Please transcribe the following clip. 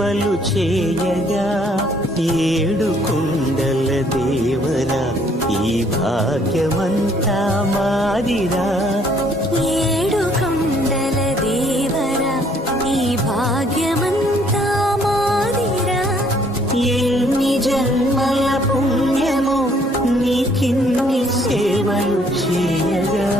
సేవలు చేయగా ఏడు కొండల దేవరా ఈ భాగ్యమంతా మాదిరా. ఏడు కొండల దేవరా ఈ భాగ్యమంతా మాదిరా. ఎన్ని జన్మల పుణ్యమో నీకిన్ని సేవలు చేయగా